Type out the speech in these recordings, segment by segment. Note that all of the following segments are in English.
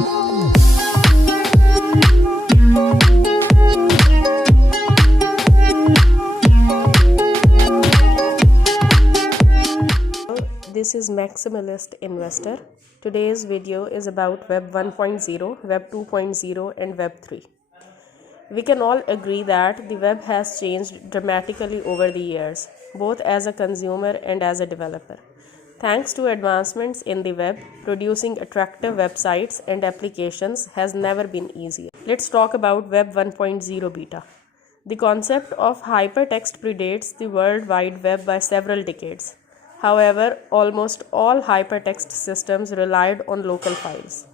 This is Maximalist Investor. Today's video is about Web 1.0, Web 2.0 and Web 3. We can all agree that the web has changed dramatically over the years, both as a consumer and as a developer. Thanks to advancements in the web, producing attractive websites and applications has never been easier. Let's talk about Web 1.0 beta. The concept of hypertext predates the World Wide Web by several decades. However, almost all hypertext systems relied on local files.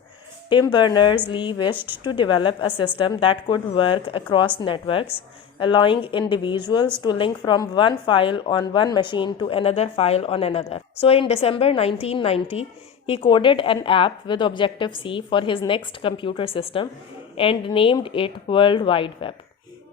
Tim Berners-Lee wished to develop a system that could work across networks, allowing individuals to link from one file on one machine to another file on another. So in December 1990, he coded an app with Objective-C for his next computer system and named it World Wide Web.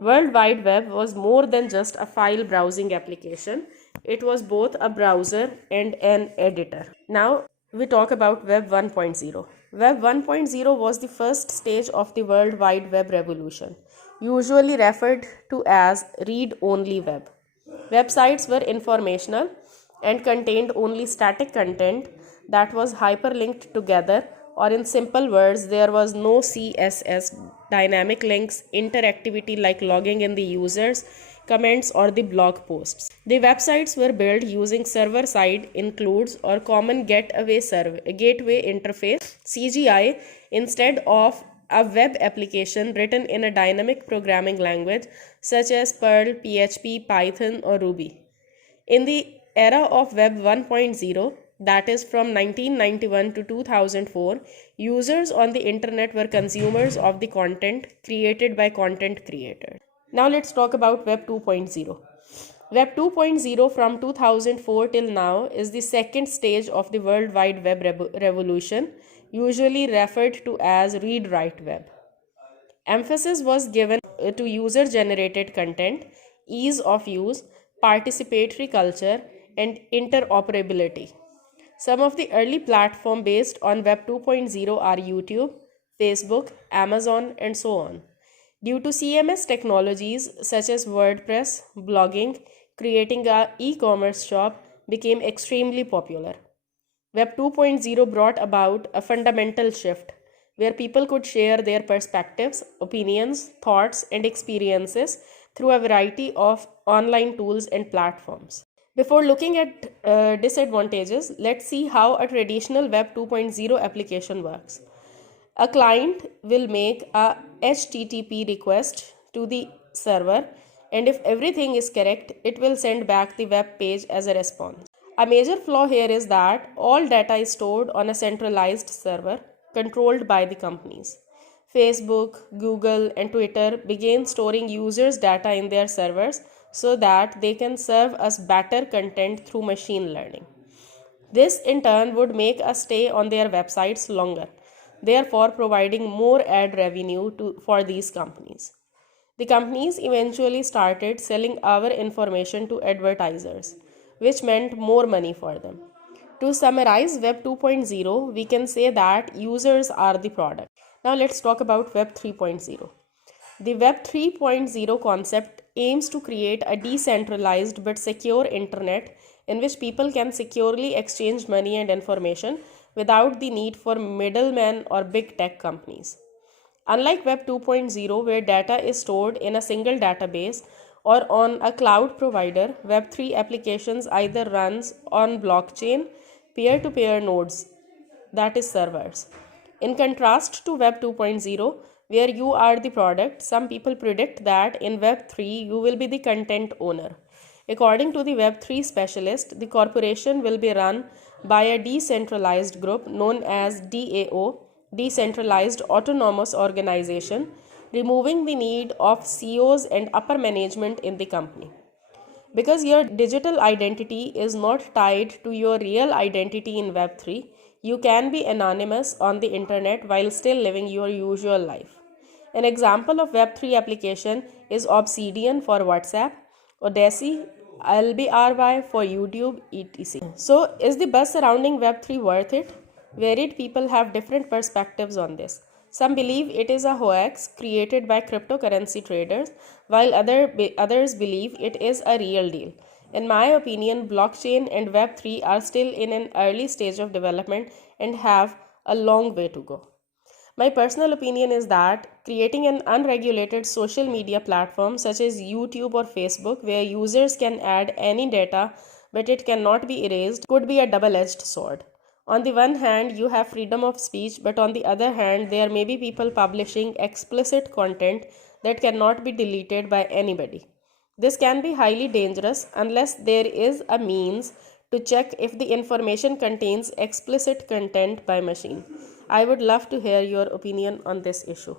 World Wide Web was more than just a file browsing application. It was both a browser and an editor. Now we talk about Web 1.0. Web 1.0 was the first stage of the World Wide Web revolution, usually referred to as read-only web. Websites were informational and contained only static content that was hyperlinked together, or in simple words, there was no CSS, dynamic links, interactivity like logging in the users, comments or the blog posts. The websites were built using server-side includes or common gateway interface (CGI) instead of a web application written in a dynamic programming language such as Perl, PHP, Python or Ruby. In the era of Web 1.0, that is from 1991 to 2004, users on the internet were consumers of the content created by content creators. Now let's talk about Web 2.0. Web 2.0 from 2004 till now is the second stage of the World Wide Web revolution, usually referred to as read-write web. Emphasis was given to user-generated content, ease of use, participatory culture, and interoperability. Some of the early platforms based on Web 2.0 are YouTube, Facebook, Amazon, and so on. Due to CMS technologies such as WordPress, blogging, creating an e-commerce shop became extremely popular. Web 2.0 brought about a fundamental shift where people could share their perspectives, opinions, thoughts, and experiences through a variety of online tools and platforms. Before looking at disadvantages, let's see how a traditional Web 2.0 application works. A client will make a HTTP request to the server, and if everything is correct, it will send back the web page as a response. A major flaw here is that all data is stored on a centralized server controlled by the companies. Facebook, Google, and Twitter began storing users' data in their servers so that they can serve us better content through machine learning. This in turn would make us stay on their websites longer, therefore providing more ad revenue for these companies. The companies eventually started selling our information to advertisers, which meant more money for them. To summarize Web 2.0, we can say that users are the product. Now let's talk about Web 3.0. The Web 3.0 concept aims to create a decentralized but secure internet in which people can securely exchange money and information without the need for middlemen or big tech companies. Unlike Web 2.0, where data is stored in a single database or on a cloud provider, Web 3 applications either runs on blockchain, peer-to-peer nodes, that is servers. In contrast to Web 2.0, where you are the product, some people predict that in Web 3 you will be the content owner. According to the Web 3 specialist, the corporation will be run by a decentralized group known as DAO, Decentralized Autonomous Organization, removing the need of CEOs and upper management in the company. Because your digital identity is not tied to your real identity in Web 3, you can be anonymous on the internet while still living your usual life. An example of Web 3 application is Obsidian for WhatsApp, Odyssey, LBRY for YouTube, etc. So, is the buzz surrounding Web 3 worth it? Varied people have different perspectives on this. Some believe it is a hoax created by cryptocurrency traders, while others believe it is a real deal. In my opinion, blockchain and Web3 are still in an early stage of development and have a long way to go. My personal opinion is that creating an unregulated social media platform such as YouTube or Facebook, where users can add any data but it cannot be erased, could be a double edged sword. On the one hand, you have freedom of speech, but on the other hand, there may be people publishing explicit content that cannot be deleted by anybody. This can be highly dangerous unless there is a means to check if the information contains explicit content by machine. I would love to hear your opinion on this issue.